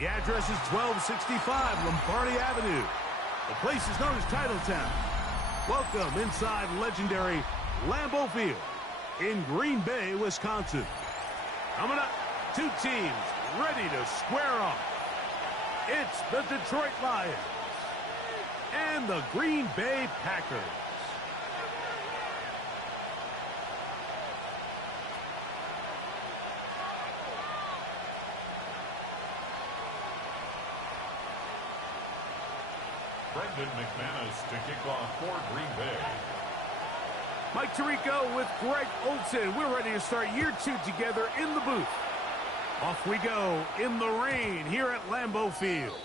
The address is 1265 Lombardi Avenue. The place is known as Titletown. Welcome inside legendary Lambeau Field in Green Bay, Wisconsin. Coming up, two teams ready to square off. It's the Detroit Lions and the Green Bay Packers. Brendan McManus to kick off for Green Bay. Mike Tirico with Greg Olson. We're ready to start year two together in the booth. Off we go in the rain here at Lambeau Field.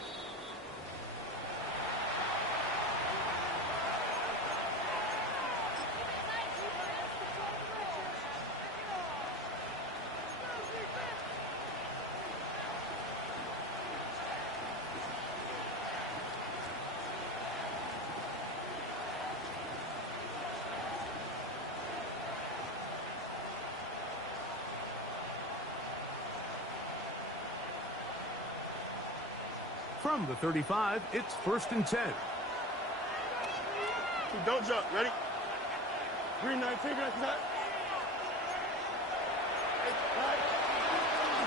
From the 35, it's 1st and 10. Don't jump. Ready? Green 19,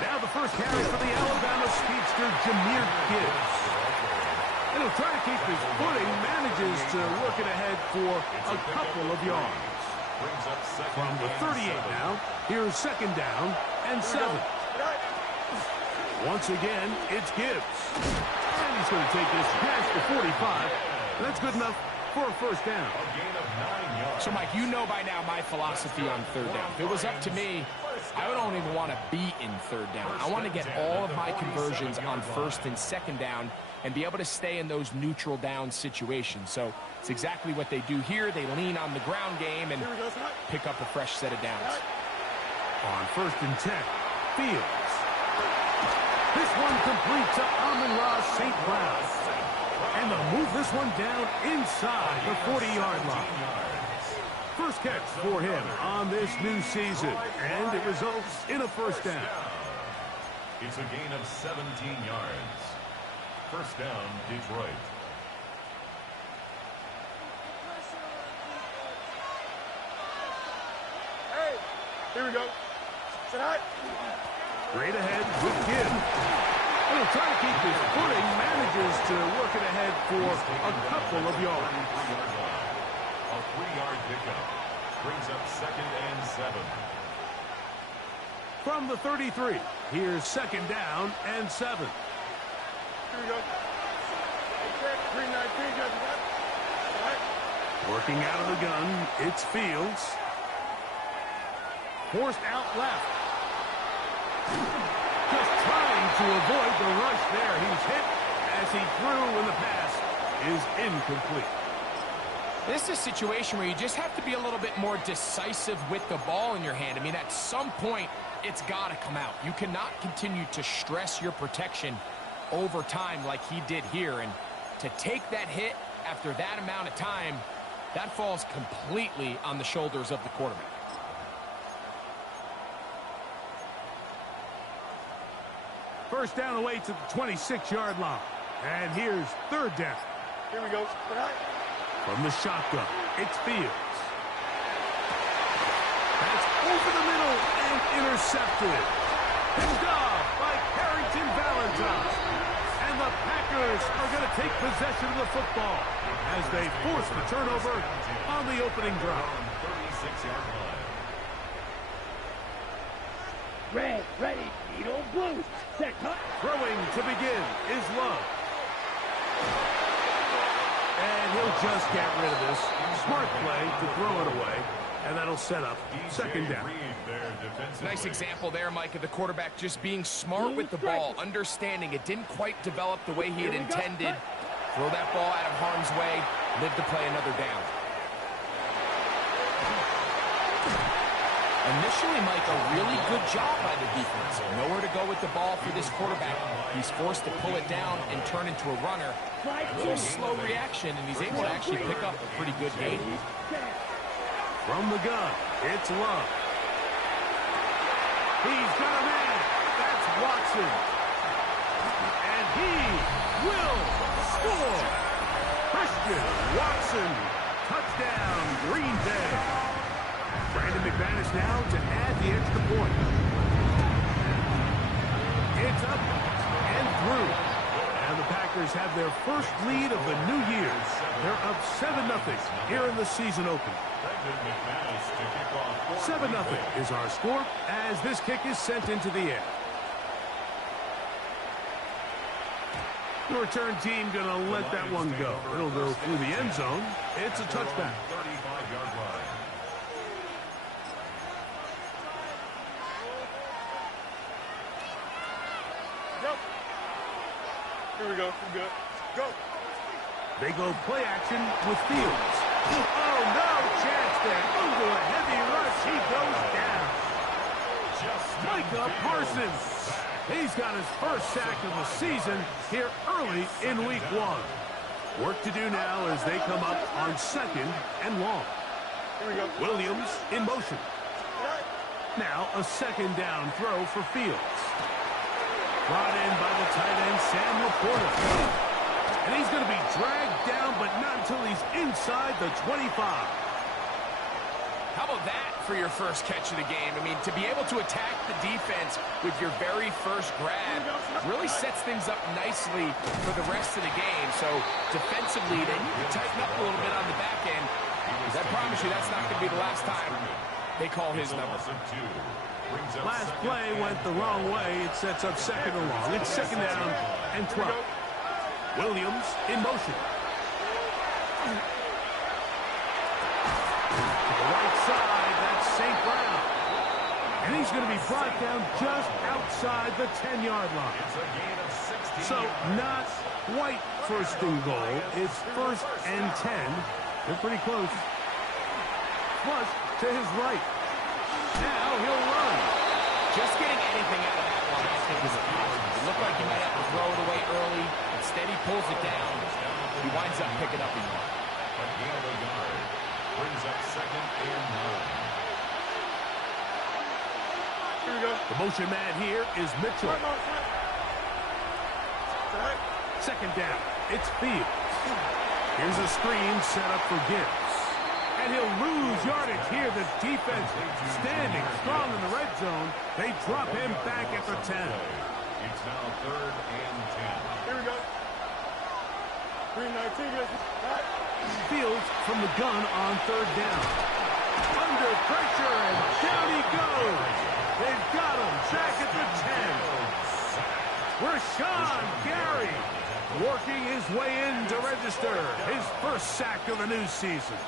Now the first carry for the Alabama speedster, Jahmyr Gibbs. And he'll try to keep his footing, manages to work it ahead for a couple of yards. From the 38 now, here's 2nd down and 7. Once again, it's Gibbs. And he's going to take this past the 45. And that's good enough for a 1st down. A gain of 9 yards. So, Mike, you know by now my philosophy on 3rd down. If it was up to me, I don't even want to be in 3rd down. I want to get all of my conversions on 1st and 2nd down and be able to stay in those neutral down situations. So it's exactly what they do here. They lean on the ground game and pick up a fresh set of downs. On 1st and 10, Fields. This one complete to Amon-Ra St. Brown. And they'll move this one down inside the 40-yard line. First catch for him on this new season, and it results in a 1st down. It's a gain of 17 yards. 1st down, Detroit. Hey, here we go. Sit high. Straight ahead with Gibbs. And he'll try to keep his footing, manages to work it ahead for a couple of yards. A 3-yard pickup brings up 2nd and 7. From the 33, here's 2nd down and 7. Here we go. Green 19, Working out of the gun, it's Fields. Forced out left. Just trying to avoid the rush there. He's hit as he threw, and the pass is incomplete. This is a situation where you just have to be a little bit more decisive with the ball in your hand. I mean, at some point, it's got to come out. You cannot continue to stress your protection over time like he did here. And to take that hit after that amount of time, that falls completely on the shoulders of the quarterback. First down away to the 26-yard line. And here's 3rd down. Here we go. From the shotgun, it's Fields. That's over the middle and intercepted. Picked off by Carrington Valentine. And the Packers are going to take possession of the football as they force the turnover on the opening drive. 36-yard line. Red, ready, Beetle, blue, set, cut. Throwing to begin is Love. And he'll just get rid of this. Smart play to throw it away. And that'll set up 2nd down. Nice example there, Mike, of the quarterback just being smart with the ball, understanding it didn't quite develop the way he had intended. Throw that ball out of harm's way, live to play another down. Initially, Mike, a really good job by the defense. Nowhere to go with the ball for this quarterback. He's forced to pull it down and turn into a runner. A little slow reaction, and he's able to actually pick up a pretty good gain. From the gun, it's Love. He's got a man. That's Watson. And he will score. Christian Watson, touchdown, Green Bay. Brandon McManus now to add the extra point. It's up and through. And the Packers have their first lead of the new year. They're up 7-0 here in the season opener. 7-0 is our score as this kick is sent into the air. The return team going to let that one go. It'll go through the end zone. It's a touchback. 35-yard line. Go. Here we go. We're good. Go. They go play action with Fields. Oh, no chance there. Into a heavy rush. He goes down. Micah Parsons. He's got his first sack of the season here early in week 1. Work to do now as they come up on 2nd and long. Here we go. Williams in motion. Now a 2nd down throw for Fields. Brought in by the tight end, Sam Laporta. And he's going to be dragged down, but not until he's inside the 25. How about that for your first catch of the game? I mean, to be able to attack the defense with your very first grab really sets things up nicely for the rest of the game. So defensively, they need to tighten up a little bit on the back end. I promise you, that's not going to be the last time they call his number. Last play went the wrong way. It sets up 2nd and long. It's 2nd down and 12. Williams in motion. Right side, that's St. Brown. And he's going to be brought down just outside the 10-yard line. So not quite first and goal. It's 1st and 10. They're pretty close. Flush to his right. Now he'll run. Just getting anything out of that one, I think, is a positive. It looked like he might have to throw it away early. Instead, he pulls it down. He winds up picking up a yard. Brings up 2nd and 9. Here we go. The motion man here is Mitchell. 2nd down. It's Fields. Here's a screen set up for Gibbs. And he'll lose yardage here. The defense standing strong in the red zone. They drop him back at the 10. It's now 3rd and 10. Here we go. 3-19. Fields from the gun on 3rd down. Under pressure, and down he goes. They've got him back at the 10. Rashawn Gary working his way in to register his first sack of the new season.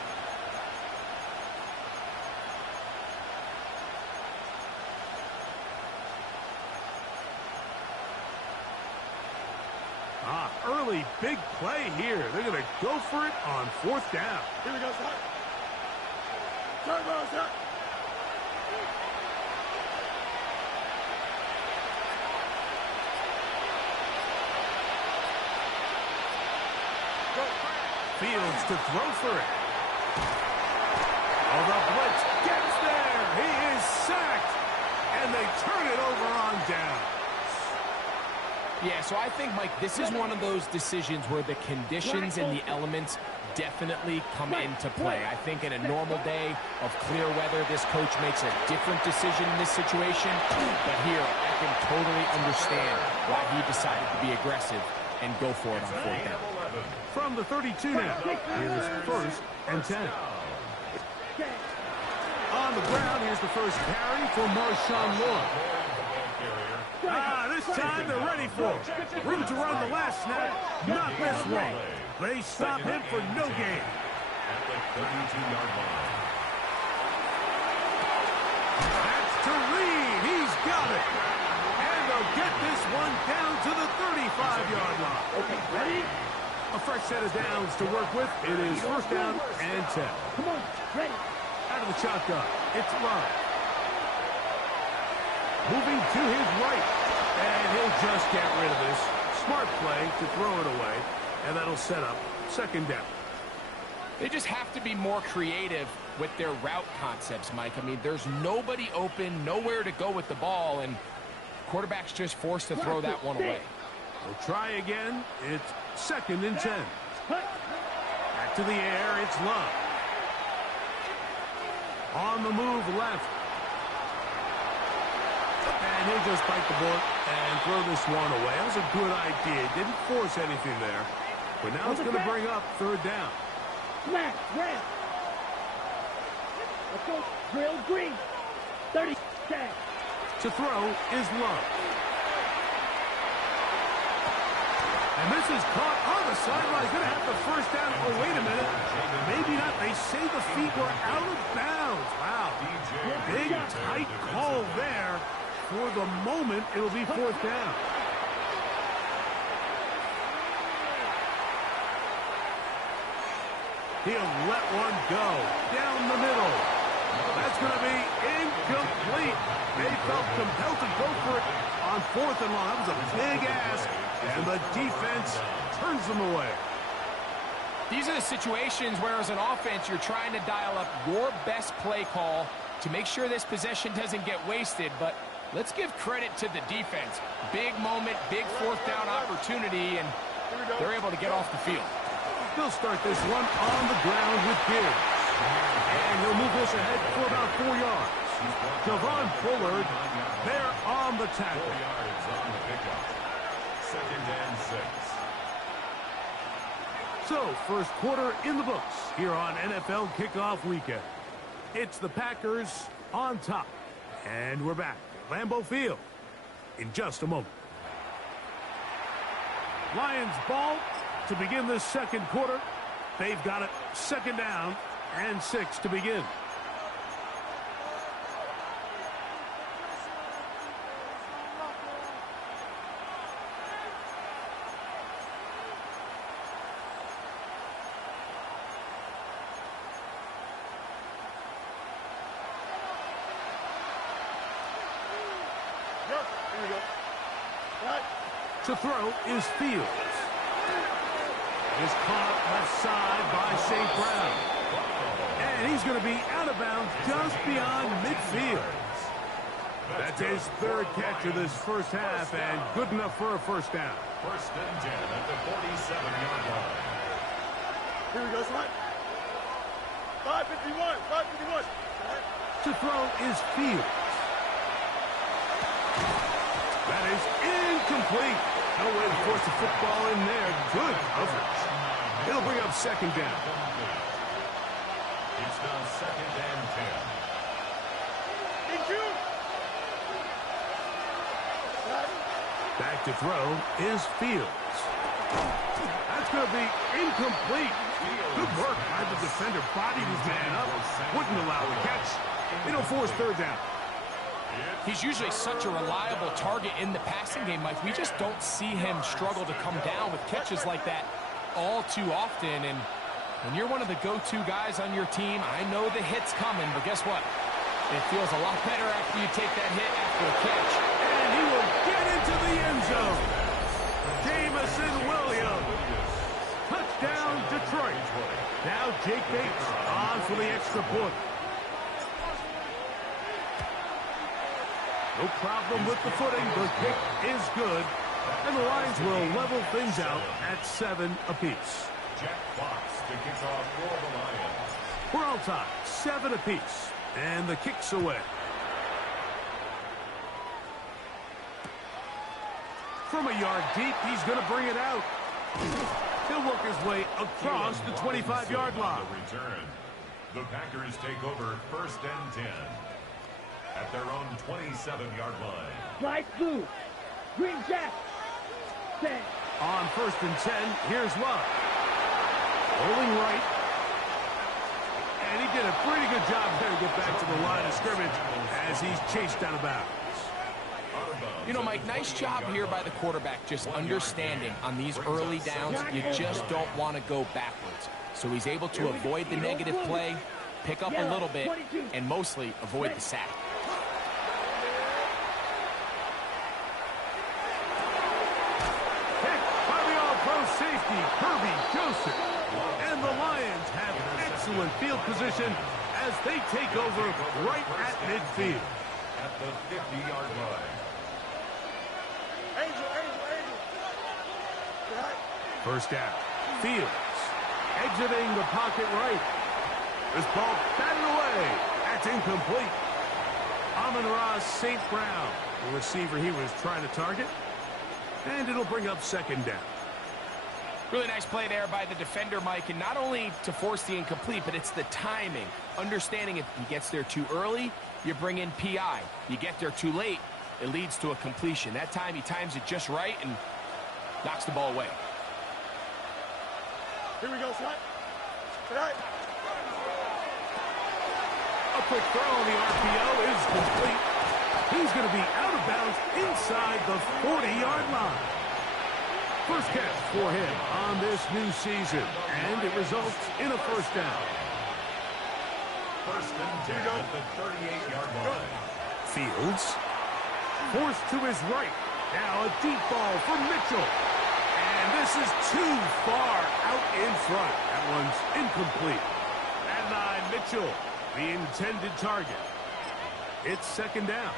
Early big play here. They're going to go for it on 4th down. Here we go, Zach. Turbo, Zach. Fields to throw for it. Oh, the blitz gets there. He is sacked. And they turn it over on down. Yeah, so I think, Mike, this is one of those decisions where the conditions and the elements definitely come into play. I think in a normal day of clear weather, this coach makes a different decision in this situation. But here, I can totally understand why he decided to be aggressive and go for it on 4th down. From the 32 now, here's 1st and 10. On the ground, here's the first carry for Marshawn Lloyd. This time they're ready for it. Room to run the last snap, not this one. They stop him for no gain. At the 32-yard line. That's to Reed. He's got it. And they'll get this one down to the 35-yard line. Okay, ready? A fresh set of downs to work with. It is 1st down and 10. Come on, ready. Out of the shotgun, it's Love. Moving to his right. And he'll just get rid of this. Smart play to throw it away. And that'll set up 2nd down. They just have to be more creative with their route concepts, Mike. I mean, there's nobody open, nowhere to go with the ball, and quarterback's just forced to throw that one away. We'll try again. It's 2nd and 10. Back to the air. It's Love. On the move left. And he'll just bite the bullet and throw this one away. That was a good idea. Didn't force anything there. But now it's going to bring up 3rd down. Smash, ramp. Let's go, drill green. 30 seconds. To throw is Love. And this is caught on the sideline. He's going to have the 1st down. Oh, wait a minute. Maybe not. They say the feet were out of bounds. Wow. Big, tight call there. For the moment, it'll be 4th down. He'll let one go down the middle. That's going to be incomplete. They felt compelled to go for it on 4th and long. That was a big ask, and the defense turns them away. These are the situations where, as an offense, you're trying to dial up your best play call to make sure this possession doesn't get wasted, but let's give credit to the defense. Big moment, big 4th down opportunity, and they're able to get off the field. They'll start this one on the ground with Gibbs. And he'll move this ahead for about 4 yards. Devon Bullard there on the tackle. 4 yards on the pickup. 2nd and 6. So, 1st quarter in the books here on NFL Kickoff Weekend. It's the Packers on top. And we're back at Lambeau Field in just a moment. Lions ball to begin this 2nd quarter. They've got it 2nd down and 6 to begin. To throw is Fields. Is caught left side by St. Brown. And he's going to be out of bounds just beyond midfield. That's his 3rd catch of this 1st half, and good enough for a 1st down. 1st and 10 at the 47-yard line. Here we go, Slot. 551, 551. To throw is Fields. That is incomplete. No way to force the football in there. Good coverage. It'll bring up 2nd down. It's now 2nd and 10. Back to throw is Fields. That's going to be incomplete. Good work by the defender. Bodied his man up. Wouldn't allow the catch. It'll force 3rd down. He's usually such a reliable target in the passing game, Mike. We just don't see him struggle to come down with catches like that all too often. And when you're one of the go-to guys on your team, I know the hit's coming, but guess what? It feels a lot better after you take that hit after a catch. And he will get into the end zone. Jamison Williams. Touchdown, Detroit. Now Jake Bates on for the extra point. No problem with the footing. The kick is good. And the Lions will level things out at 7 apiece. Jack Fox to kick off for the Lions. We're all tied, 7 apiece. And the kick's away. From a yard deep, he's going to bring it out. He'll work his way across the 25-yard line. Return. The Packers take over 1st and 10. At their own 27-yard line. Slide through. Green Jack. 10. On 1st and 10, here's Love. Rolling right. And he did a pretty good job there to get back to the line of scrimmage as he's chased out of bounds. You know, Mike, nice job here by the quarterback, just understanding on these early downs, you just don't want to go backwards. So he's able to avoid the negative play, pick up a little bit, and mostly avoid the sack. Safety Kirby Joseph. And the Lions have excellent field position as they take over right at midfield. At the 50-yard line. Angel. First down. Fields exiting the pocket right. This ball batted away. That's incomplete. Amon-Ra St. Brown, the receiver he was trying to target. And it'll bring up second down. Really nice play there by the defender, Mike, and not only to force the incomplete, but it's the timing. Understanding if he gets there too early, you bring in PI. You get there too late, it leads to a completion. That time he times it just right and knocks the ball away. Here we go, son. All right. A quick throw on the RPO is complete. He's going to be out of bounds inside the 40-yard line. First catch for him on this new season, and it results in a first down. First and 10 at the 38-yard line. Fields forced to his right. Now a deep ball for Mitchell. And this is too far out in front. That one's incomplete. And Mitchell, the intended target. It's second down.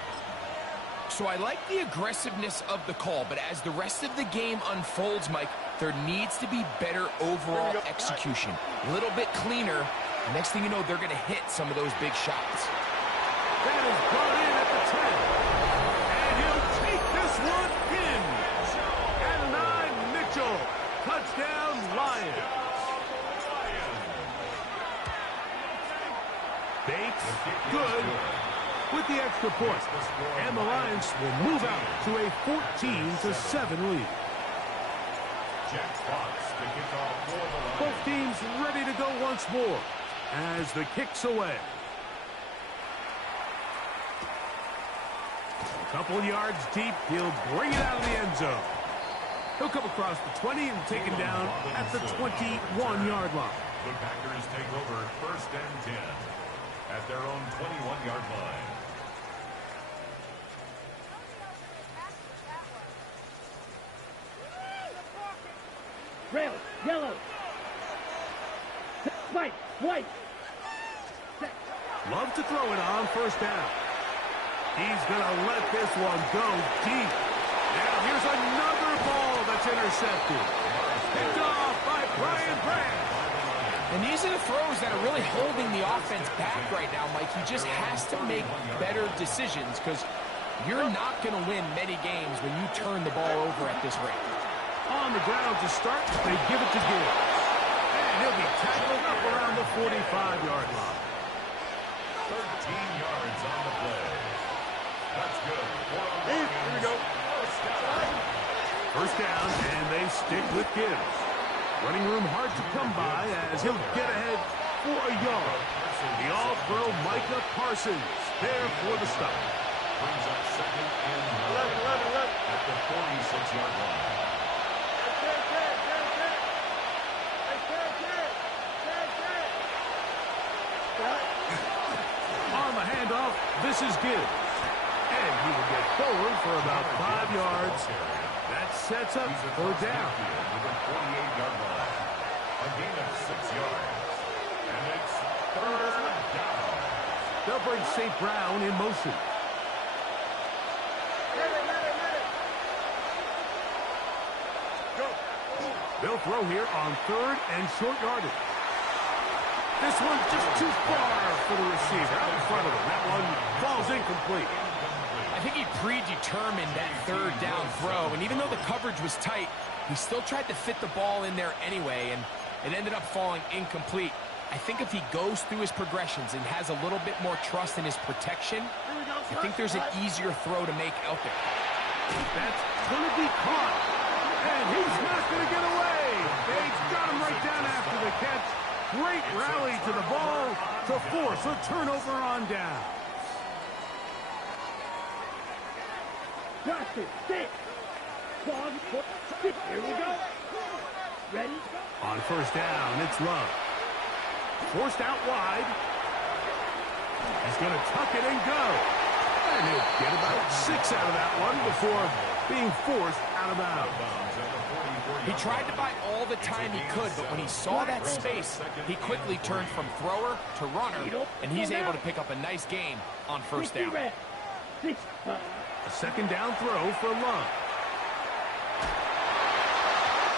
So I like the aggressiveness of the call, but as the rest of the game unfolds, Mike, there needs to be better overall execution. A little bit cleaner. Next thing you know, they're going to hit some of those big shots. That is brought in at the 10. And he'll take this one in. And Mitchell. Touchdown, Lions. Bates, good. With the extra point, and the Lions will move out to a 14-7 lead. Both teams ready to go once more as the kick's away. A couple yards deep, he'll bring it out of the end zone. He'll come across the 20 and taken down at the 21-yard line. The Packers take over first and 10 at their own 21-yard line. Red, yellow. White, white. Love to throw it on first down. He's going to let this one go deep. Now here's another ball that's intercepted. Picked off by Brian Branch. And these are the throws that are really holding the offense back right now, Mike. He just has to make better decisions because you're not going to win many games when you turn the ball over at this rate. On the ground to start, they give it to Gibbs. And he'll be tackled up around the 45-yard line. 13 yards on the play. That's good. Here we go. First down, and they stick with Gibbs. Running room hard to come by as he'll get ahead for a yard. The all-pro Micah Parsons there for the stop. Brings up second and 11 at the 46-yard line. On the handoff, this is Gibbs. And he will get forward for about 5 yards. That sets up third down. With a 48-yard line. A gain of 6 yards. And it's third down. They'll bring St. Brown in motion. They'll throw here on third and short yardage. This one's just too far for the receiver out in front of him. That one falls incomplete. I think he predetermined that third down throw, and even though the coverage was tight, he still tried to fit the ball in there anyway, and it ended up falling incomplete. I think if he goes through his progressions and has a little bit more trust in his protection, I think there's an easier throw to make out there. That's going to be caught, and he's not going to get away. They've got him right down after the catch. Great rally to the ball to force a turnover on down. Watch it, sit. One, foot, stick. Here we go. Ready? On first down, it's Love. Forced out wide. He's going to tuck it and go. And he'll get about 6 out of that one before being forced out of bounds. He tried to buy all the time he could, but when he saw that space, he quickly turned from thrower to runner, and he's able to pick up a nice gain on first down. A second down throw for Love.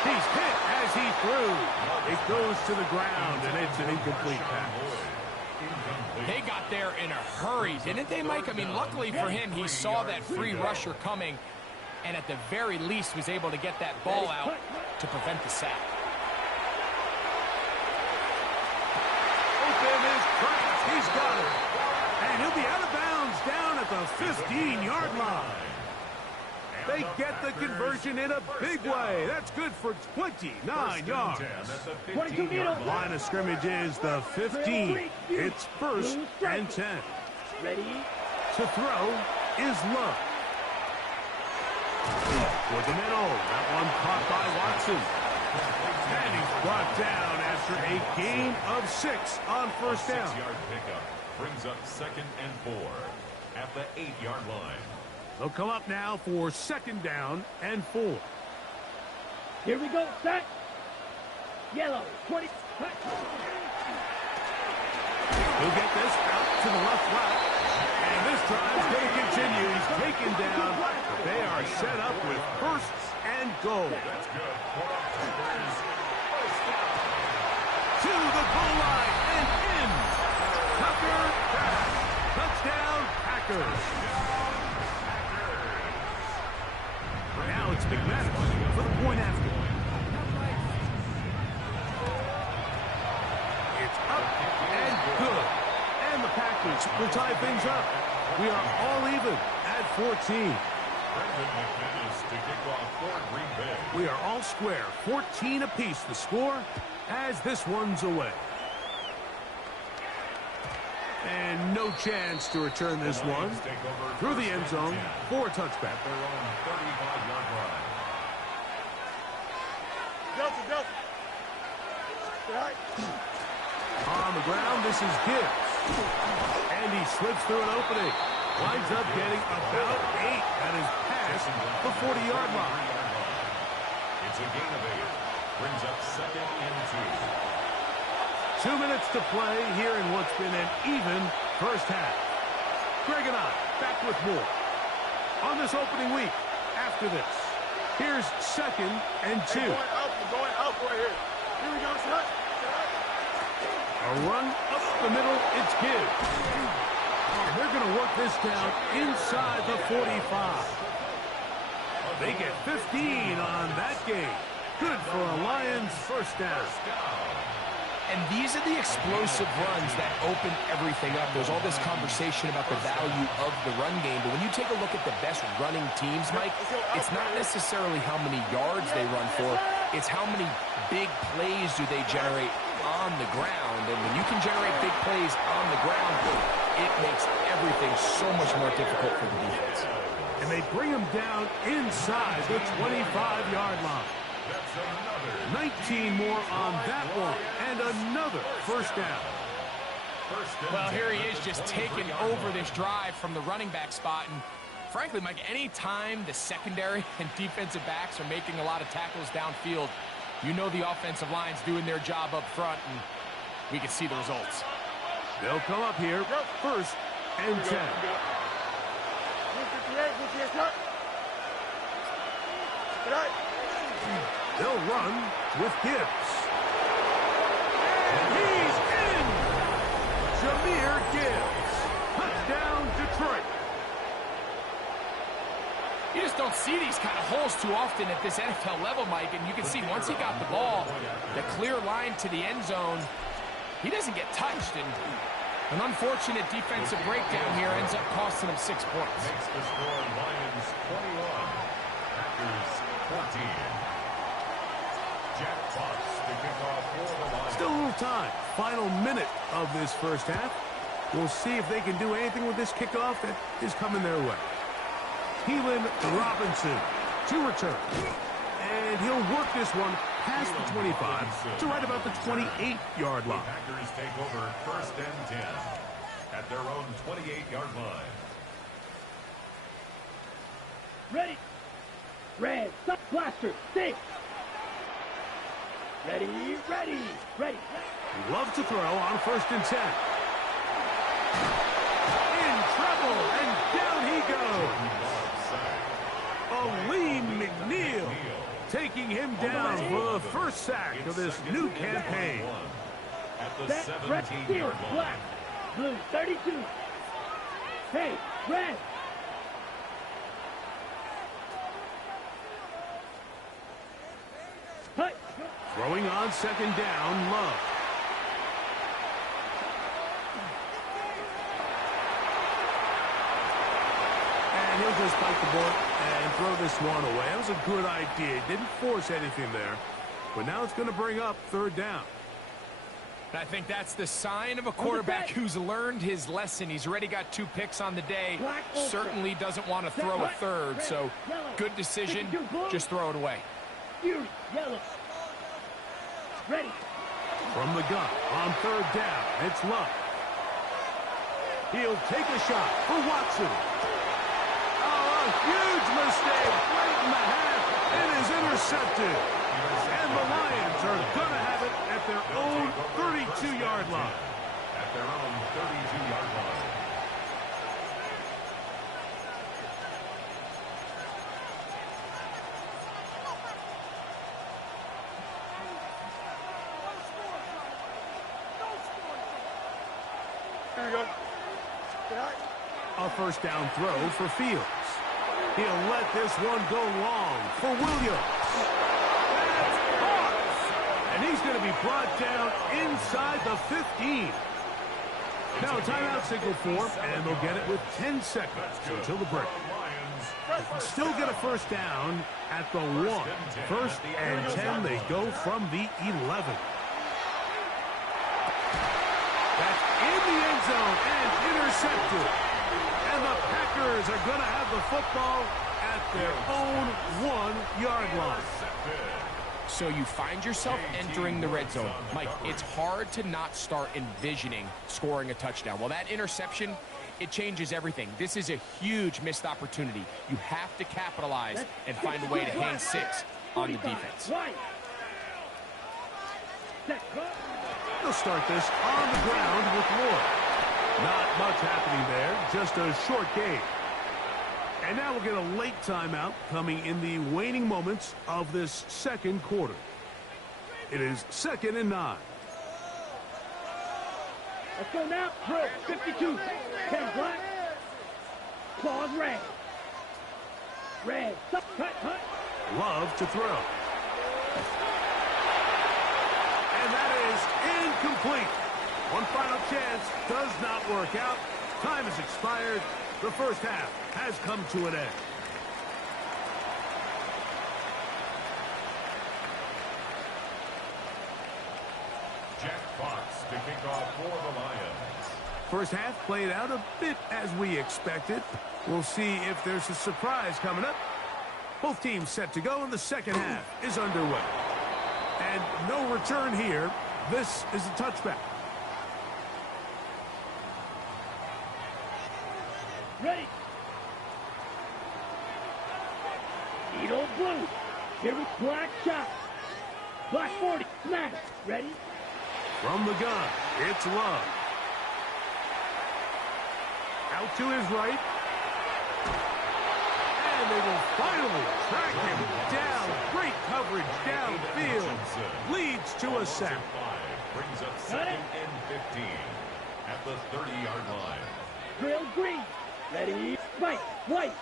He's hit as he threw. It goes to the ground, and it's an incomplete pass. They got there in a hurry, didn't they, Mike? I mean, luckily for him, he saw that free rusher coming, and at the very least was able to get that ball out to prevent the sack. Open is Kraft. He's got it. And he'll be out of bounds down at the 15-yard line. They get the conversion in a big way. That's good for 29 yards. 22 meters. Line of scrimmage is the 15. It's 1st and 10. Ready? To throw is Love. For the middle. That one caught by Watson. And he's brought down after a gain of 6 on first down. 6-yard pickup brings up 2nd and 4 at the 8-yard line. They'll come up now for 2nd down and 4. Here we go. Set. Yellow. 20. He'll get this out to the left flat. And this drive's going to continue. He's taken down. They are set up with 1st and goal. That's good. To the goal line and in. Tucker back. Touchdown, Packers. Now it's McManus for the point after. It's up and good. And the Packers will tie things up. We are all even at 14. McManus to kick off for Green Bay. We are all square. 14 apiece the score as this one's away. And no chance to return this one through the end zone for a touchback. Their own 35-yard line. Delta. Right. On the ground, this is Gibbs. And he slips through an opening. Winds up getting about 8. That is past the 40-yard line. It's a gain of 8. Brings up 2nd and 2. 2 minutes to play here in what's been an even first half. Greg and I back with more on this opening week after this. Here's 2nd and 2. We're going out right here. Here we go, shot. A run up the middle, it's Gibbs. They're going to work this down inside the 45. They get 15 on that game. Good for a Lions first down. And these are the explosive runs that open everything up. There's all this conversation about the value of the run game, but when you take a look at the best running teams, Mike, it's not necessarily how many yards they run for, it's how many big plays do they generate on the ground. And when you can generate big plays on the ground, it makes everything so much more difficult for the defense. And they bring him down inside the 25-yard line. 19 more on that one, and another first down. Well, here he is just taking over this drive from the running back spot. And frankly, Mike, any time the secondary and defensive backs are making a lot of tackles downfield, you know the offensive line's doing their job up front, and we can see the results. They'll come up here, 1st and 10. 158, shot. Right. They'll run with Gibbs. And he's in! Jahmyr Gibbs. Touchdown, Detroit. You just don't see these kind of holes too often at this NFL level, Mike. And you can see once he got the ball, the clear line to the end zone, he doesn't get touched. And an unfortunate defensive breakdown here ends up costing him 6 points. Makes the score Lions 21, Packers 14. Jack Fox to kick off for the Lions. Still a little time. Final minute of this first half. We'll see if they can do anything with this kickoff that is coming their way. Keelan Robinson to return. And he'll work this one past the 25 to right about the 28-yard line. The Packers take over 1st and 10 at their own 28-yard line. Ready. Red. Stop. Blaster. Stay. Ready. Love to throw on 1st and 10. In trouble, and down he goes. Aleem McNeil taking him down down for the first sack of this new campaign. At the That red 17-yard line. black. Blue 32. Hey, red. Hey. Throwing on second down, Love. And he'll just bite the bullet and throw this one away. That was a good idea. Didn't force anything there. But now it's going to bring up third down. I think that's the sign of a quarterback who's learned his lesson. He's already got 2 picks on the day. Certainly doesn't want to throw a third, so good decision. Just throw it away. Yellow. Ready. From the gun on third down, it's Love. He'll take a shot for Watson. Oh, a huge mistake right in the half. It is intercepted. And the Lions are going to have it at their own 32-yard line. At their own 32-yard line. Here we go. A first down throw for Fields. He'll let this one go long for Williams. That's caught. And he's going to be brought down inside the 15. Now a timeout signal for him, and they'll get it with 10 seconds until the break. Still get a first down at the 1. First and 10, they go from the 11. That's in the end zone and intercepted. And the Packers are going to have the football at their own 1-yard line. So you find yourself entering the red zone. Mike, it's hard to not start envisioning scoring a touchdown. Well, that interception, it changes everything. This is a huge missed opportunity. You have to capitalize and find a way to hang 6 on the defense. They'll start this on the ground with Lloyd. Not much happening there, just a short game. And now we'll get a late timeout coming in the waning moments of this second quarter. It is 2nd and 9. Let's go now. Drill 52. 10 black. Claws red. Red. Cut. Love to throw. And that is incomplete. One final chance does not work out. Time has expired. The first half has come to an end. Jack Fox to kick off for the Lions. First half played out a bit as we expected. We'll see if there's a surprise coming up. Both teams set to go, and the second half is underway. And no return here. This is a touchback. Ready. Eagle blue. Here with black shot. Black 40. Smash. Ready. From the gun, it's Love. Out to his right. And they will finally track him down. Great coverage downfield. Leads to a sack. Brings up 2nd and 15 at the 30-yard line. Drill green. Ready. Right. White.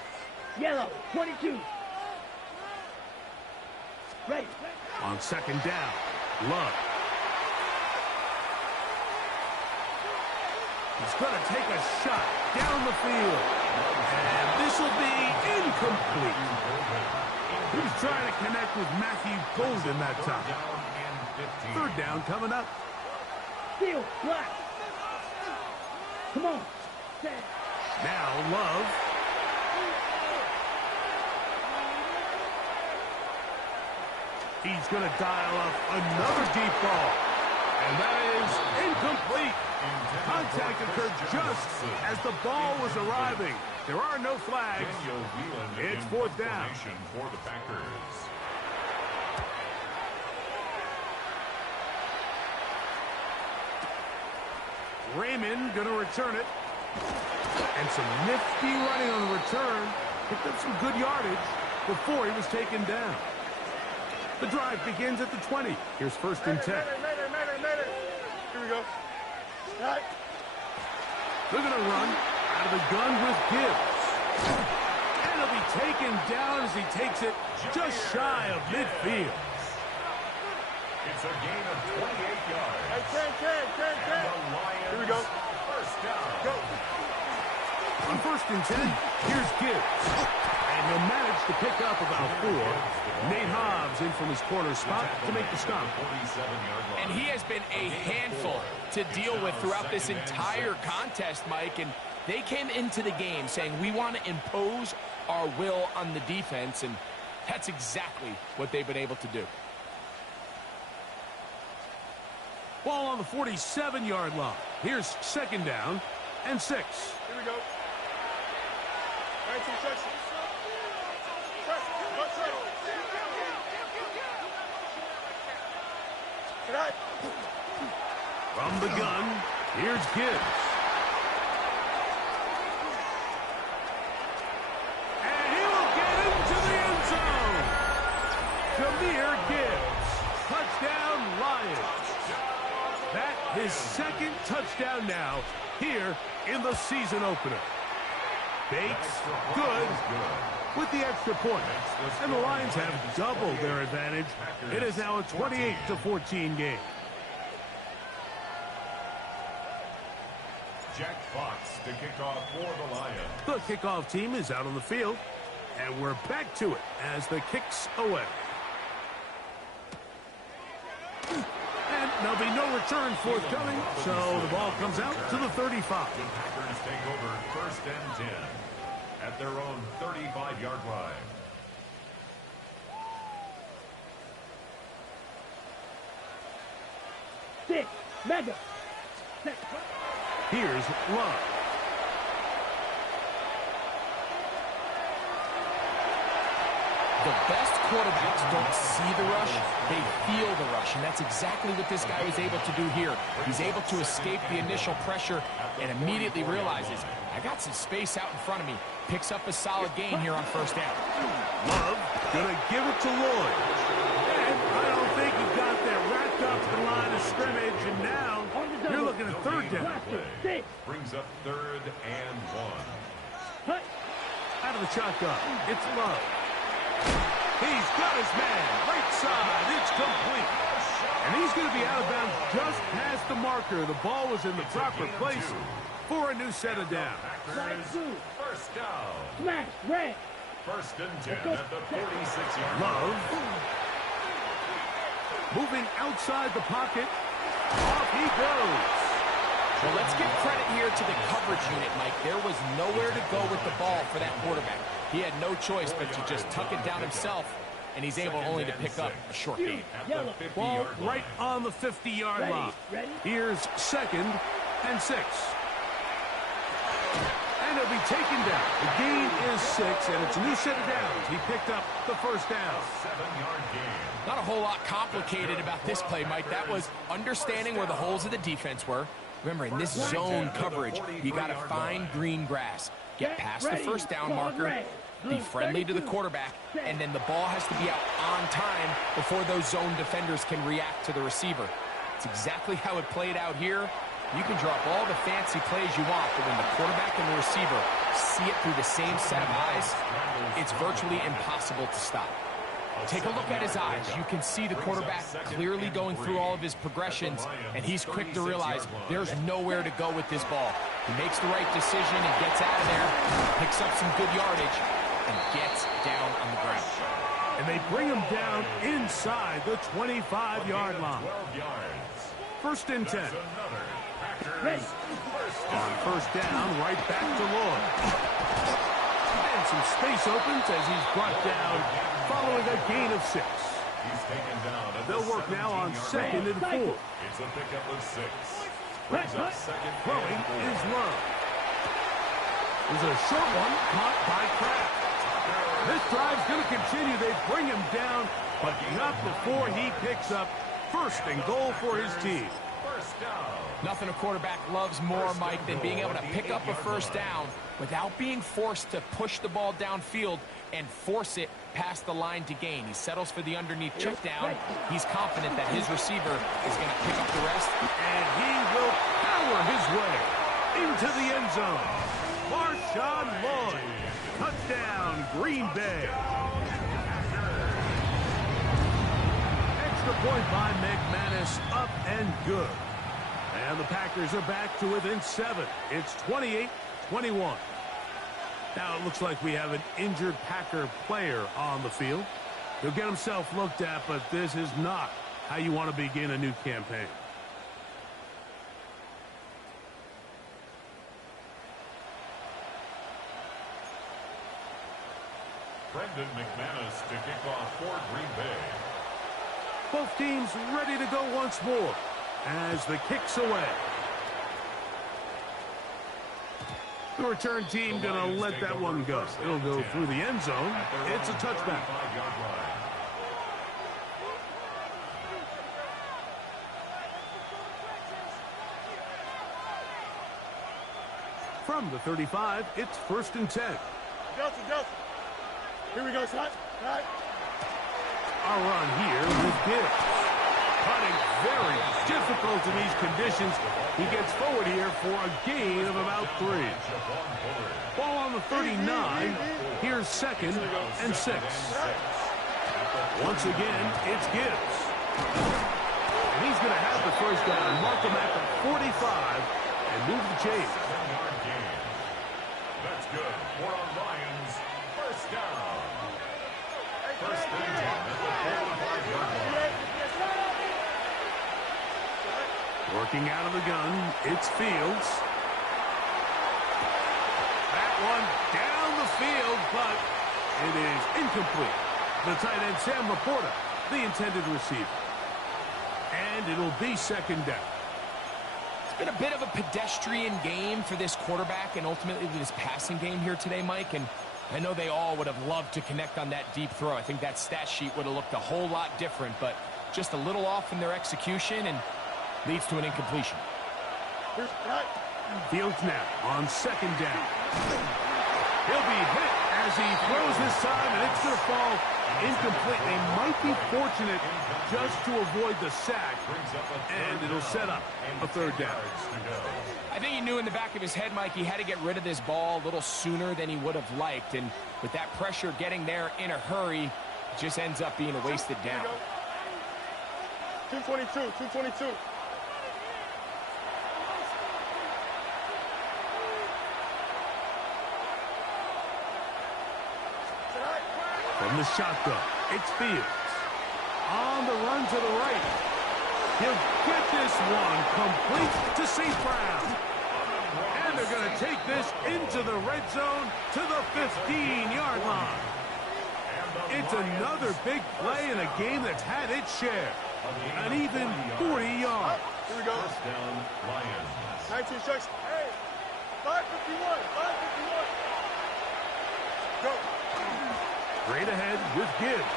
Yellow. 22. Ready. On second down, Love. He's going to take a shot down the field. And this will be incomplete. He was trying to connect with Matthew Golden that time. Third down coming up. Field. Black. Come on. Set. Now Love. He's going to dial up another deep ball. And that is incomplete. Contact occurred just as the ball was arriving. There are no flags. It's fourth down. For the Packers. Raymond going to return it. And some nifty running on the return. Picked up some good yardage before he was taken down. The drive begins at the 20. Here's first and 10. Here we go. Right. They're going to run out of the gun with Gibbs. And he'll be taken down as he takes it just shy of midfield. It's a gain of 28 yards. Hey, 10. Here we go. First down. Go. On first and 10, here's Gibbs. And he'll manage to pick up about 4. Nate Hobbs in from his corner spot to make the stop. And he has been a handful to deal with throughout this entire contest, Mike. And they came into the game saying, we want to impose our will on the defense. And that's exactly what they've been able to do. Ball on the 47-yard line. Here's second down and 6. Here we go. 19 seconds. From the gun, here's Gibbs. And he will get into the end zone. Jahmyr Gibbs. Touchdown, Lions. That's his second touchdown now here in the season opener. Bates, good with the extra point. And the Lions have doubled their advantage. It is now a 28-14 game. Jack Fox to kick off for the Lions. The kickoff team is out on the field. And we're back to it as the kick's away. And there'll be no return forthcoming, so the ball comes out to the 35. The Packers take over first and 10 at their own 35-yard line. Six. Mega. Here's Love. The best quarterbacks don't see the rush, they feel the rush, and that's exactly what this guy was able to do here. He's able to escape the initial pressure and immediately realizes, I got some space out in front of me. Picks up a solid gain here on first down. Love gonna give it to Lloyd. And I don't think he got there wrapped up the line of scrimmage, and now you're looking at third down. Brings up third and 1. Out of the shotgun, it's Love. He's got his man, right side, it's complete. And he's going to be out of bounds just past the marker. The ball was in the proper place for a new set of downs. First down. Smash. Red. First and 10 at the 46-yard line. Love. Moving outside the pocket. Off he goes. Well, let's give credit here to the coverage unit, Mike. There was nowhere to go with the ball for that quarterback. He had no choice but to just tuck it down himself, and he's able only to pick up a short gain. Ball right on the 50-yard line. Here's second and 6. And he'll be taken down. The gain is 6, and it's a new set of downs. He picked up the first down. 7-yard gain. Not a whole lot complicated about this play, Mike. That was understanding where the holes of the defense were. Remember, in this zone coverage, you got to find green grass. Get past the first down marker, be friendly to the quarterback, and then the ball has to be out on time before those zone defenders can react to the receiver. It's exactly how it played out here. You can drop all the fancy plays you want, but when the quarterback and the receiver see it through the same set of eyes, it's virtually impossible to stop. Take a look at his eyes. You can see the quarterback clearly going through all of his progressions, and he's quick to realize there's nowhere to go with this ball. He makes the right decision and gets out of there, picks up some good yardage, and gets down on the ground. And they bring him down inside the 25-yard line. First and 10. On first down, right back to Lloyd. And some space opens as he's brought down following a gain of 6. He's taken down. They'll work now on second and 4. It's a pickup of 6. Brings up second. Throwing is Love. There's a short one caught by Kraft. This drive's going to continue. They bring him down, but not before he picks up first and goal for his team. First Nothing a quarterback loves more, Mike, than being able to pick up a first down without being forced to push the ball downfield and force it past the line to gain. He settles for the underneath check down. He's confident that his receiver is going to pick up the rest. And he will power his way into the end zone. Marshawn Lloyd. Touchdown, Green Bay. Extra point by McManus, up and good. And the Packers are back to within 7. It's 28-21. Now it looks like we have an injured Packer player on the field. He'll get himself looked at, but this is not how you want to begin a new campaign. Brendan McManus to kick off for Green Bay. Both teams ready to go once more as the kick's away. The return team going to let that one go. It'll go through the end zone. It's a touchback. From the 35, it's 1st and 10. Delta. Here we go, son. Right. A run here with Gibbs. Cutting very difficult in these conditions. He gets forward here for a gain of about 3. Ball on the 39. Here's 2nd and 6. Once again, it's Gibbs. And he's going to have the first down. Mark him at the 45 and move the chains. That's good for a Lions first down. First and 10 at the 45-yard line. Working out of the gun, it's Fields. That one down the field, but it is incomplete. The tight end, Sam Laporta, the intended receiver. And it'll be 2nd down. It's been a bit of a pedestrian game for this quarterback and ultimately this passing game here today, Mike. And I know they all would have loved to connect on that deep throw. I think that stat sheet would have looked a whole lot different, but just a little off in their execution and leads to an incompletion. Fields now on 2nd down. He'll be hit as he throws this time, and it's going to fall incomplete. They might be fortunate just to avoid the sack, and it'll set up a 3rd down. I think he knew in the back of his head, Mike, he had to get rid of this ball a little sooner than he would have liked, and with that pressure getting there in a hurry, it just ends up being a wasted down. 222. From the shotgun, it's Fields. On the run to the right. He'll get this one complete to St. Brown. And they're going to take this into the red zone to the 15-yard line. It's another big play in a game that's had its share. An even 40 yards. Here we go. First down, Lions. 19 strikes. Hey, 551. Go. Straight ahead with Gibbs.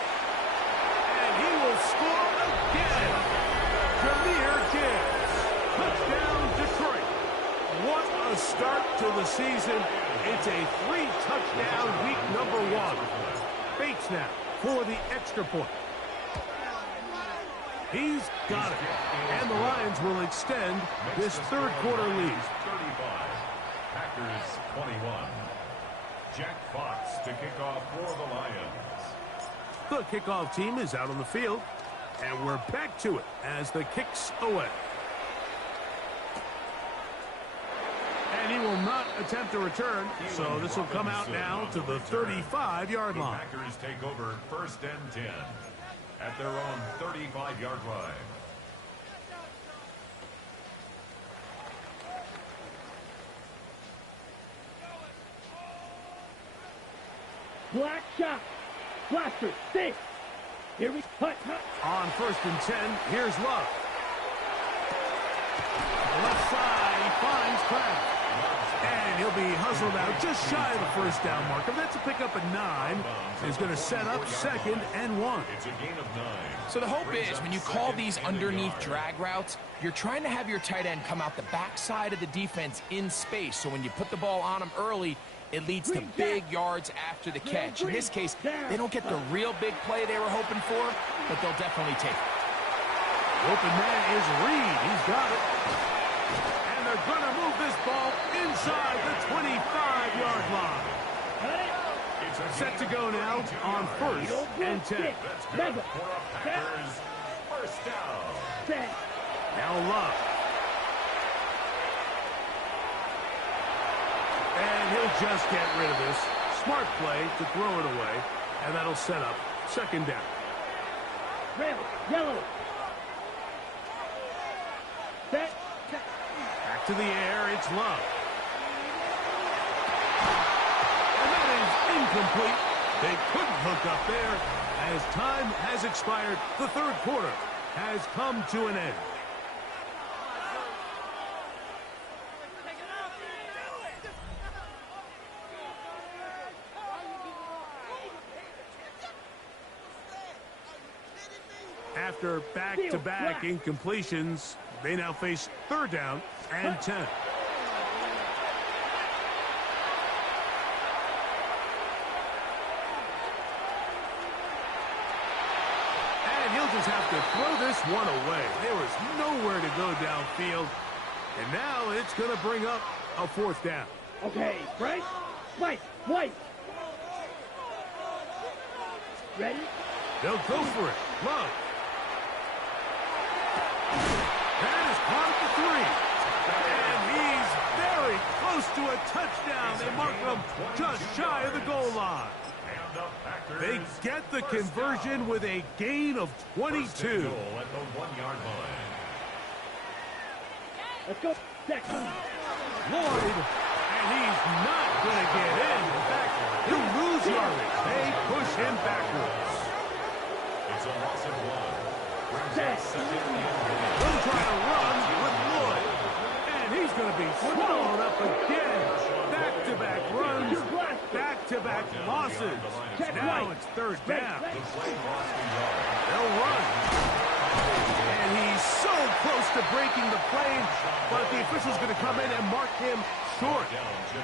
And he will score again. Jahmyr Gibbs. Touchdown, Detroit. What a start to the season. It's a 3-touchdown week number 1. Bates now for the extra point. He's got it. And the Lions will extend this 3rd quarter lead. 35. Packers 21. Jack Fox to kick off for the Lions. The kickoff team is out on the field, and we're back to it as the kick's away. And he will not attempt a return, so this will come out now to the 35-yard line. The Packers take over 1st and 10 at their own 35-yard line. Black shot. Blaster. 6. Here we cut. On 1st and 10, here's Love. Left side, he finds Kraft. And And he'll be hustled out just shy of the first down marker. That's a pickup of 9. He's going to set up 2nd and 1. It's a gain of 9. So the hope is when you call these underneath drag routes, you're trying to have your tight end come out the backside of the defense in space. So when you put the ball on him early, it leads to big yards after the catch. In this case, they don't get the real big play they were hoping for, but they'll definitely take it. Open man is Reed. He's got it. And they're going to move this ball inside the 25-yard line. Set to go now on 1st and 10. That's good for a Packers first down. Now Love. And he'll just get rid of this. Smart play to throw it away. And that'll set up 2nd down. Red, yellow. Set. Back to the air, it's Love. And that is incomplete. They couldn't hook up there. As time has expired, the 3rd quarter has come to an end. After back-to-back incompletions, they now face 3rd down and 10. And he'll just have to throw this one away. There was nowhere to go downfield. And now it's going to bring up a 4th down. Okay, Frank. White. Ready? They'll go for it. Love. That is caught at the 3. And he's very close to a touchdown. They mark him just shy of the goal line. They get the conversion with a gain of 22. At the 1-yard line. Let's go. Lloyd, and he's not going to get in. In fact, he'll lose yardage. They push him backwards. It's a loss of 1. Brings up 2nd and 1. They'll try to run with Lloyd. And he's going to be swallowed up again. Back-to-back runs. Back-to-back losses. Now it's 3rd down. They'll run. And he's so close to breaking the play, but the official's going to come in and mark him short.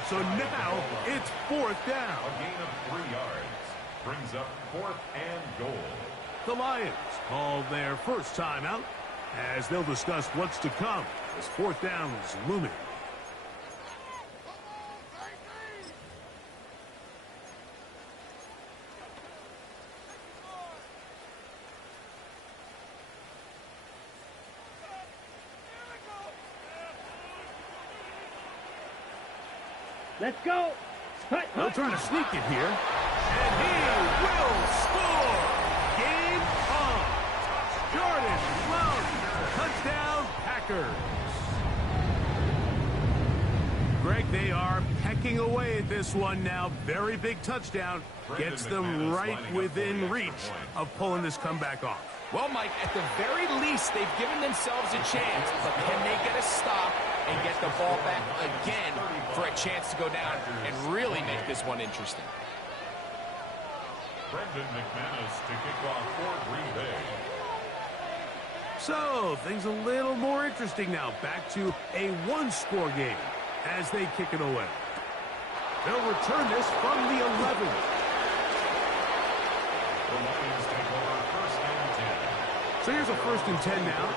So now it's 4th down. A gain of 3 yards. Brings up 4th and goal. The Lions call their first timeout as they'll discuss what's to come as 4th down is looming. Let's go. They'll try to sneak it here. And he will score. Game on. Jordan Love. Touchdown, Packers. Greg, they are pecking away at this one now. Very big touchdown. Gets them right within reach of pulling this comeback off. Well, Mike, at the very least, they've given themselves a chance, but can they get a stop and get the ball back again for a chance to go down and really make this one interesting? Brendan McManus to kick off for Green Bay. So, things a little more interesting now. Back to a 1-score game as they kick it away. They'll return this from the 11. The Lions take over 1st and 10. So here's a 1st and 10 now.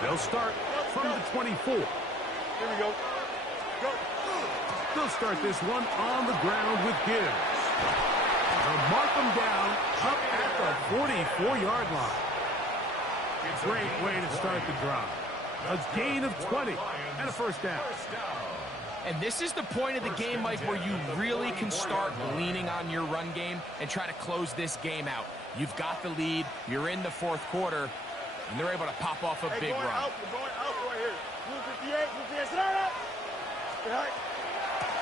They'll start from the 24. Here we go. Go. They'll start this one on the ground with Gibbs. They'll mark them down up at the 44-yard line. Great way to start the drive. A gain of 20 and a 1st down. And this is the point of the game, Mike, where you really can start leaning on your run game and try to close this game out. You've got the lead, you're in the 4th quarter, and they're able to pop off a big run. We're going out right here. Blue 58, sit out.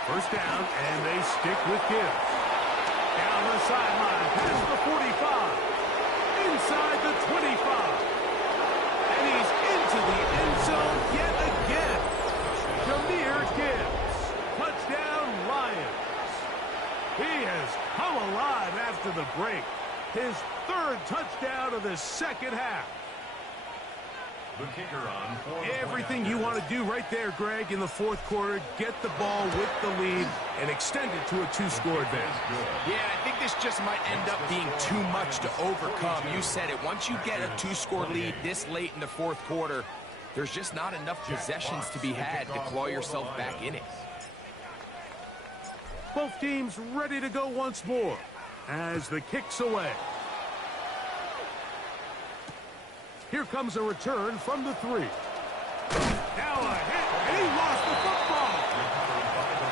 1st down, and they stick with Gibbs. Down the sideline, past the 45. Inside the 25. And he's into the end zone yet again. Jahmyr Gibbs. Touchdown, He has come alive after the break. His third touchdown of the second half. The kicker on for Everything you want to do right there, Greg, in the fourth quarter. Get the ball with the lead and extend it to a two-score advantage. Yeah, I think this just might end up being too much to overcome. You said it. Once you get a two-score lead this late in the fourth quarter, there's just not enough possessions to be had to claw yourself back in it. Both teams ready to go once more as the kick's away. Here comes a return from the 3. Now a hit, and he lost the football.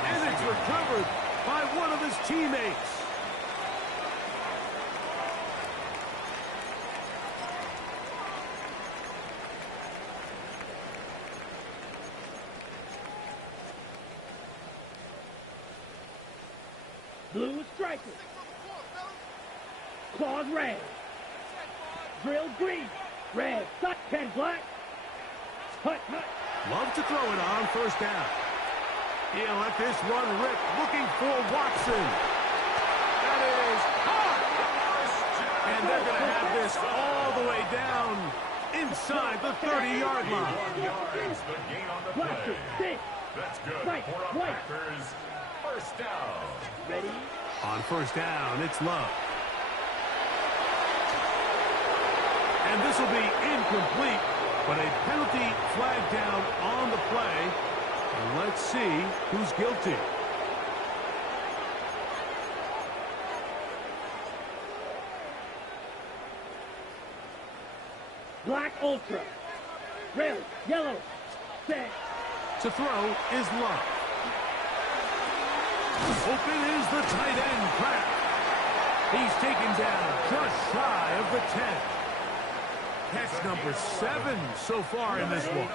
And it's recovered by one of his teammates. Blue striker. Claws red. Drill green. Red. 10 black. Hut. Love to throw it on first down. He'll let this run rip, looking for Watson. That is hot. And they're going to have this all the way down inside the 30-yard line. yards, the gain on the play. That's good for a Packers first down. Ready? On first down, it's Love. And this will be incomplete, but a penalty flag down on the play. And let's see who's guilty. Black Ultra. Red. Yellow. Set. To throw is Love. Open is the tight end, Kraft. He's taken down just shy of the 10. That's number 7 so far in this one.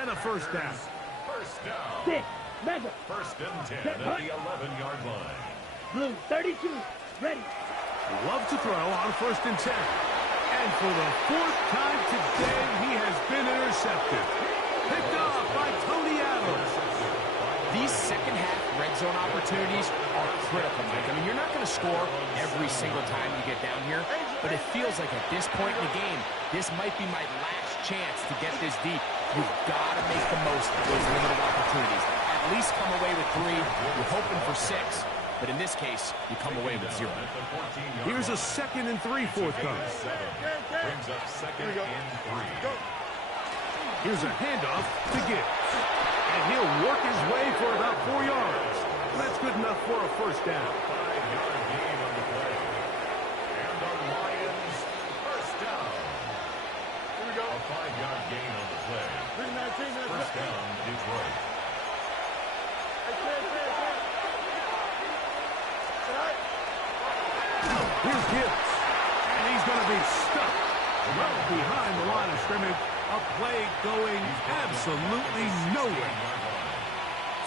And a first down. First down. 6. Mega. First and 10 at the 11-yard line. Blue 32. Ready. Love to throw on first and 10. And for the 4th time today, he has been intercepted. Picked off by Tony Adams. These second-half red zone opportunities are critical, Mike. I mean, you're not going to score every single time you get down here, but it feels like at this point in the game, this might be my last chance to get this deep. You've got to make the most of those limited opportunities. At least come away with 3. You're hoping for 6, but in this case, you come away with 0. Here's a 2nd and 3 forthcoming. Brings up 2nd and 3. Here's a handoff to Gibbs. And he'll work his way for about 4 yards. That's good enough for a first down. 5-yard gain on the play. And the Lions first down. Here we go. A 5-yard gain on the play. 319. First down, Detroit. Here's Gibbs. And he's going to be stuck right behind the line of scrimmage. A play going absolutely nowhere.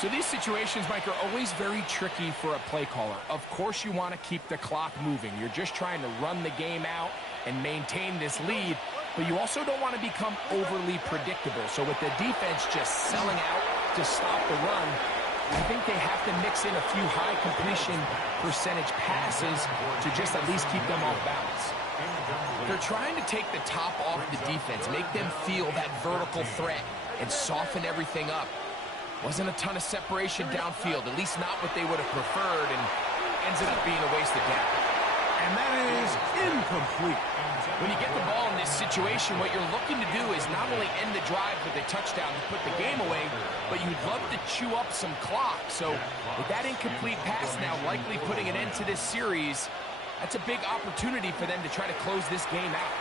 So these situations, Mike, are always very tricky for a play caller. Of course you want to keep the clock moving. You're just trying to run the game out and maintain this lead, but you also don't want to become overly predictable. So with the defense just selling out to stop the run, I think they have to mix in a few high completion percentage passes to just at least keep them off balance. They're trying to take the top off the defense, make them feel that vertical threat, and soften everything up. Wasn't a ton of separation downfield, at least not what they would have preferred, and ended up being a waste of down. And that is incomplete. When you get the ball in this situation, what you're looking to do is not only end the drive with a touchdown to put the game away, but you'd love to chew up some clock. So with that incomplete pass now likely putting an end to this series, that's a big opportunity for them to try to close this game out.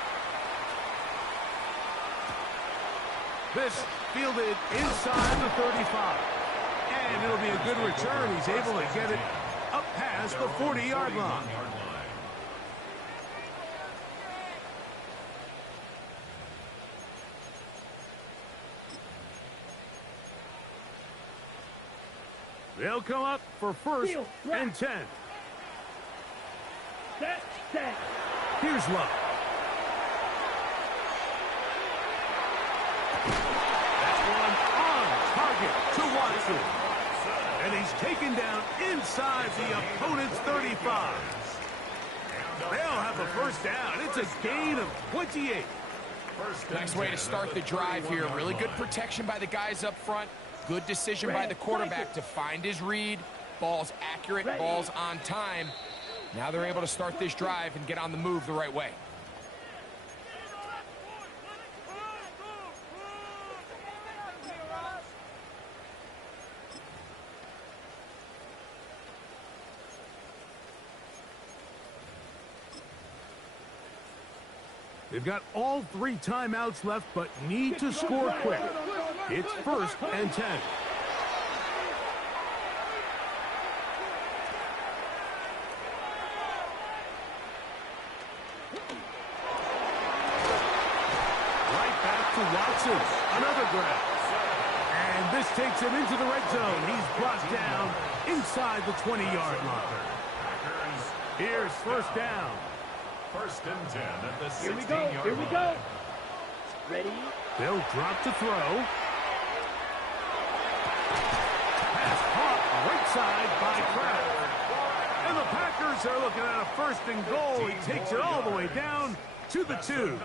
This fielded inside the 35. And it'll be a good return. He's able to get it up past the 40-yard line. They'll come up for first and 10. Set. Here's Love. That one on target to Watson. And he's taken down inside the opponent's 35. 5. They'll have a first down. It's a gain of 28. Nice way to start the drive here. Really good protection by the guys up front. Good decision by the quarterback to find his read. Ball's accurate, ball's on time. Now they're able to start this drive and get on the move the right way. They've got all 3 timeouts left, but need to score quick. It's 1st and 10. Right back to Watson. Another grab. And this takes him into the red zone. He's brought down inside the 20-yard line. Here's 1st down. 1st and 10 at the 16-yard line. Here we go. Ready? They'll drop to throw. Pass caught right side by Kraft. And the Packers are looking at a 1st and goal. He takes it all the way down to the 2.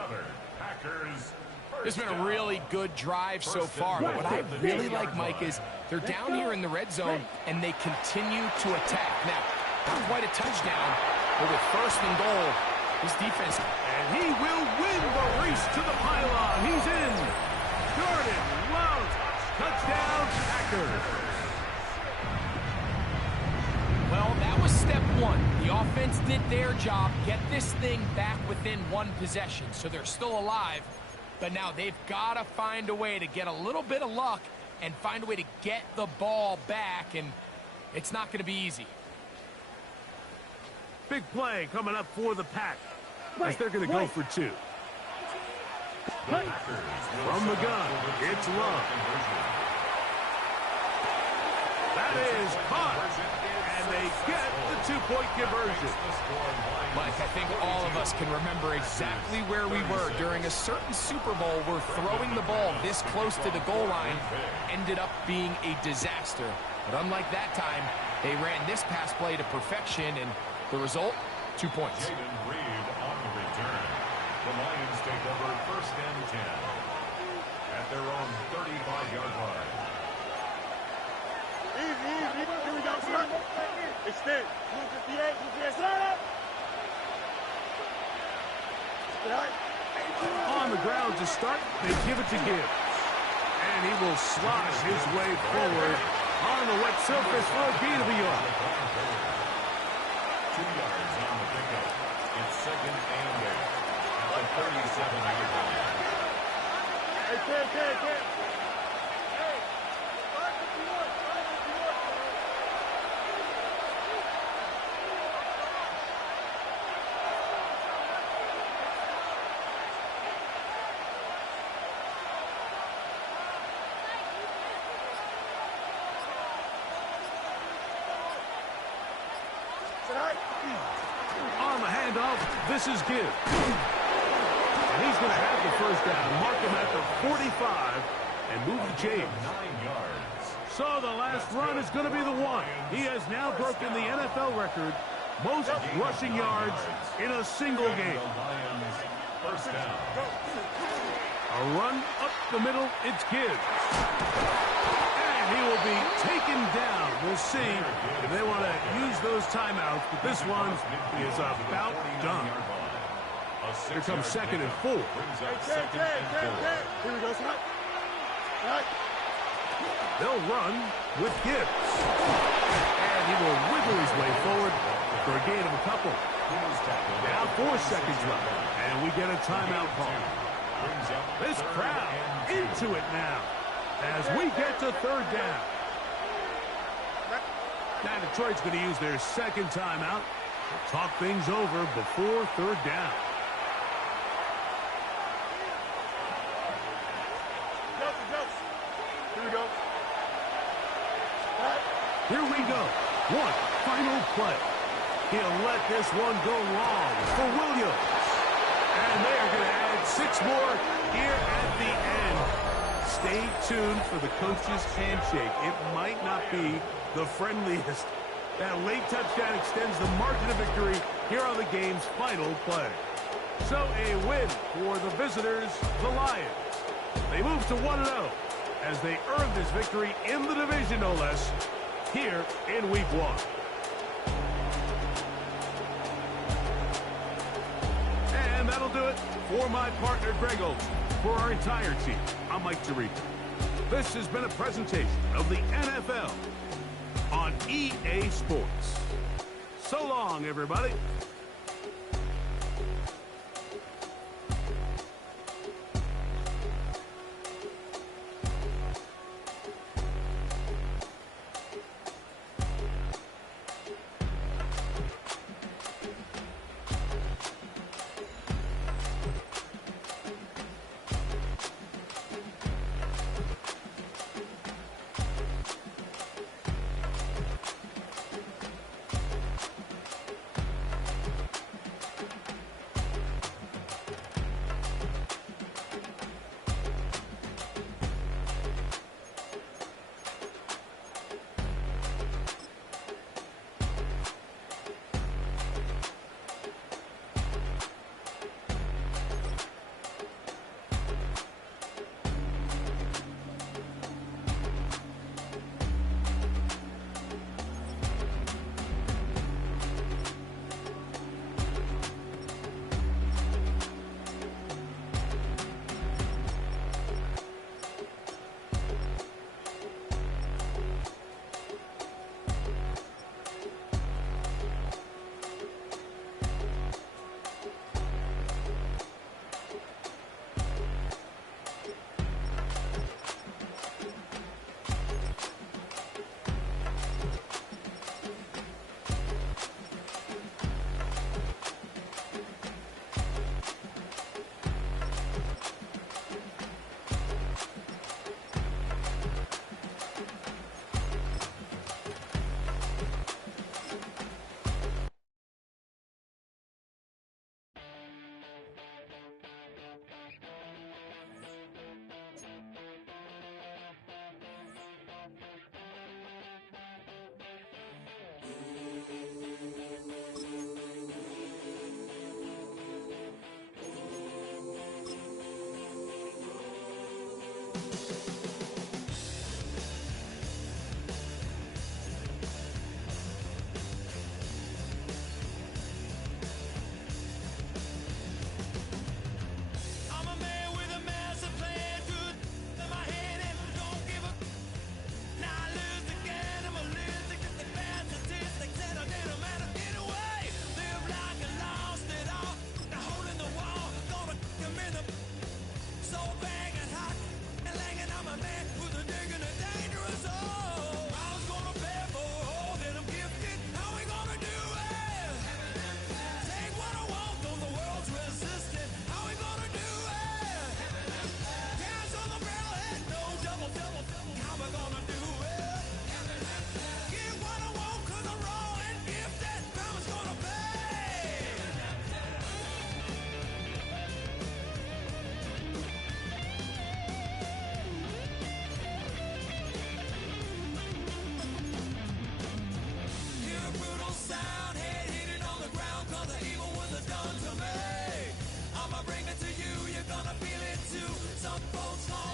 This has been a really good drive so far, but what I really like, Mike, is they're down here in the red zone, and they continue to attack. Now, not quite a touchdown, but with 1st and goal, this defense. And he will win the race to the pylon. He's in. Jordan Love. Touchdown, Packers. Well, that was step 1. The offense did their job, get this thing back within 1 possession, so they're still alive. But now they've got to find a way to get a little bit of luck and find a way to get the ball back, and it's not going to be easy. Big play coming up for the Pack as they're going to go for 2. From the gun, it's Love. That is caught, and they get the 2-point conversion. Mike, I think all of us can remember exactly where we were during a certain Super Bowl where throwing the ball this close to the goal line ended up being a disaster. But unlike that time, they ran this pass play to perfection, and the result, 2 points. Jaden Reed on the return. The Lions take over 1st and 10 at their own 35-yard line. Easy. Here we go, son. Extend. 58, slide up. On the ground to start, they give it to Gibbs. And he will slosh his way forward on the wet surface for a gain of a yard. 2 yards on the pickup. It's 2nd and 8 at the 37-yard line. Hey. On the handoff, this is Gibbs. And he's going to have the 1st down, mark him at the 45, and move to James. 9 yards. So the last run is going to be the 1. He has now broken the NFL record, most rushing yards in a single game. The Lions, 1st down. A run up the middle, it's Gibbs. And he will be taken down. We'll see if they want to use those timeouts, but this one is about done. Here comes 2nd and 4. Here we go, son. They'll run with Gibbs. And he will wiggle his way forward for a gain of a couple. Now 4 seconds left. And we get a timeout call. This crowd into it now as we get to 3rd down. Now Detroit's going to use their 2nd timeout to talk things over before 3rd down. Here we go. One final play. He'll let this one go long for Williams. And they are going to add 6 more here at the end. Stay tuned for the coach's handshake. It might not be the friendliest That late touchdown extends the margin of victory here on the game's final play. So a win for the visitors, the Lions. They move to 1-0 as they earn this victory in the division, no less, here in Week 1. And that'll do it for my partner, Greg Olson. For our entire team, I'm Mike Tirico. This has been a presentation of the NFL on EA Sports. So long, everybody. Some folks